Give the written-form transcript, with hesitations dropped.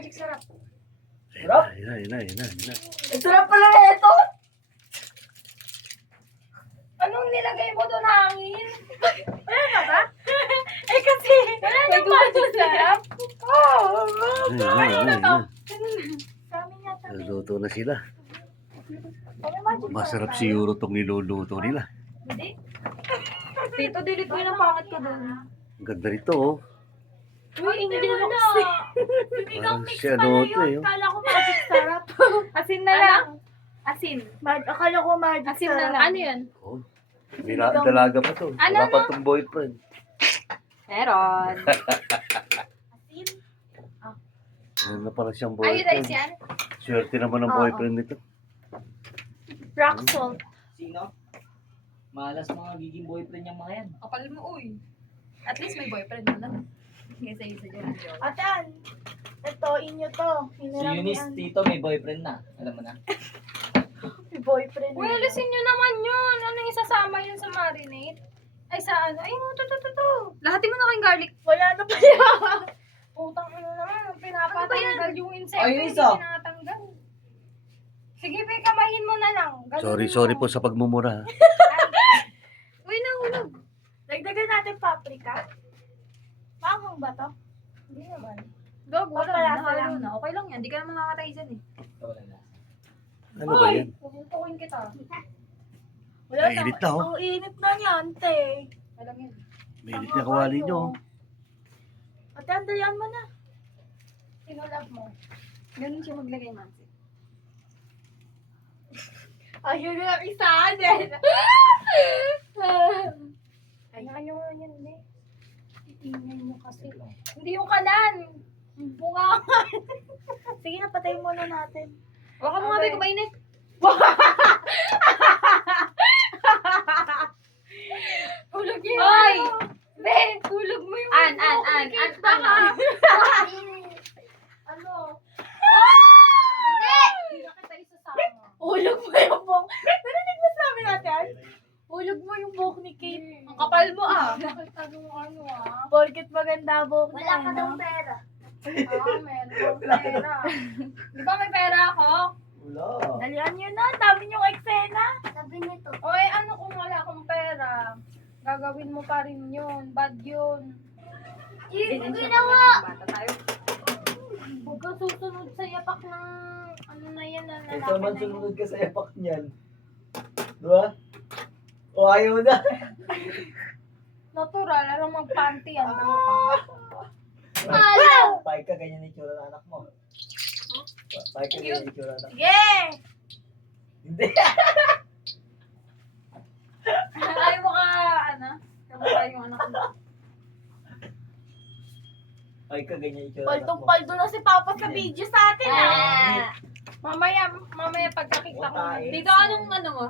magic sarap. Ayun na. Ito na pala ito. Anong nilagay mo doon hangin? Wala na ba? Kasi wala na magic sarap. Ayun na. Kami yata. Luto na sila. Kami magic Masarap sarap. siguro itong niluluto nila. Hindi. Tito, delete mo yung pangit ko doon. Ang ganda rito oh. Uy, Inglinox. Parang siya ano ito eh. oh. Akala ko magic sarap. Asin na lang. Asin. Akala ko magic Asin sarap. na lang. Ano yun? Oh. May dalaga pa to. Ano, Wala pa itong boyfriend. Meron. Asin? Ano na pala siyang Ayun guys boyfriend. yan. Swerte naman ang Oo. boyfriend nito. Rock salt. Sino? Malas mga giging boyfriend niyang mga yan. Kapal mo, uy. At least may boyfriend mo na. Kasi isa dyan. Atan, ito, inyo to. Si Hiniram Eunice, yan. tito, may boyfriend na. Alam mo na. May boyfriend. Uy, alisin nyo naman yun. Anong isasama yun sa marinade? Ay, sa ano? Ay, no, to. Lahatin mo na kayong garlic. Wala na pala. Putang ano naman. Pinapatanggal yung insect. Ay, Hindi isa. pinatanggal. Sige, pe, kamayin mo na lang. Ganunin Sorry mo. po sa pagmumura. ha. Uy, nahulog. Dagdagan natin paprika. Manghang ba to? Hindi naman. Gago, wala Papalasa na. Nakalo lang. na. Okay lang yan. Hindi ka na makakatay dyan eh. Wala na. Ano ba yan? Pupuntukin kita. Wala Mainit na, oh. Ang init na niyan, te. Alam yan. Mainit na kawali nyo. oh. Ate, andalian mo na. Sinulab mo. Ganun siya maglagay, Mansi. Ayun na isa din. Kailangan nyo nga yan, hindi. Itingnan nyo kasi. Hindi yung kanan. Bunga. Sige na, patayin muna natin. Baka mo nga, Okay. be, kumainit. Hulog yun. Hoy! Be, hulog mo yung An. baka. Ano? Hindi na kita isasama. Hulog mo yung buhok. Narinig mo sabi natin? Hulog mo yung buhok ni Kate. Ang kapal mo ah. Bakit ano ah? Porket maganda buhok Wala ka daw pera. Meron akong pera. Di ba may pera ako? Wala. Dalian nyo na, dami yung eksena. Sabi nito. O eh, ano kung wala akong pera? Gagawin mo pa rin yun. Bad yun. Yung ginawa. Bata tayo. Huwag kang susunod sa yapak ng ano na yan na lalaki Ikaw man na yun. sumunod ka sa yapak niyan. Diba? O ayaw na. Natural, alam mag-panty yan. Dalawa pa. Pahay ka, ganyan yung itsura ng anak mo. Pahay ka, ganyan yung itsura ng anak mo. Yeah! Hindi. Ayaw mo ka, ano? Kamukha yung anak mo. Pahay ka, ganyan yung itsura ng anak mo. Paltong-paldo na si Papa sa video sa atin ah. Mamaya pagkakita ko. Tayo. Dito anong ano mo?